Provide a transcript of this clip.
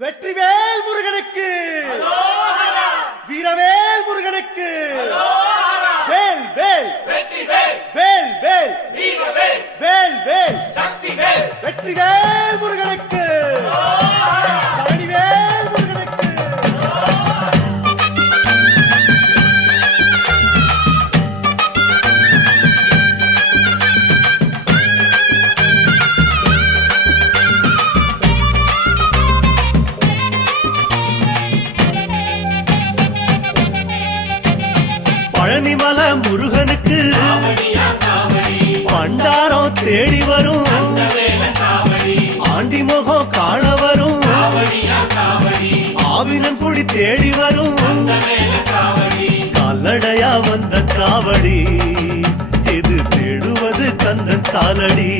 வெற்றிவேல் முருகனுக்கு, வீரவேல் முருகனுக்கு, வேல் வேல் வேல் வேல் வேல் வேல் வெற்றிவேல் முருகனுக்கு, பழனிவேல் முருகனுக்கு. பழனிமலை முருகனுக்கு பண்டாரம் தேடி வரும், ஆண்டி முகம் காண வரும், ஆவினங்குடி தேடி வரும், கால்நடையா வந்த காவடி இது தேடுவது கந்தன் காலடி.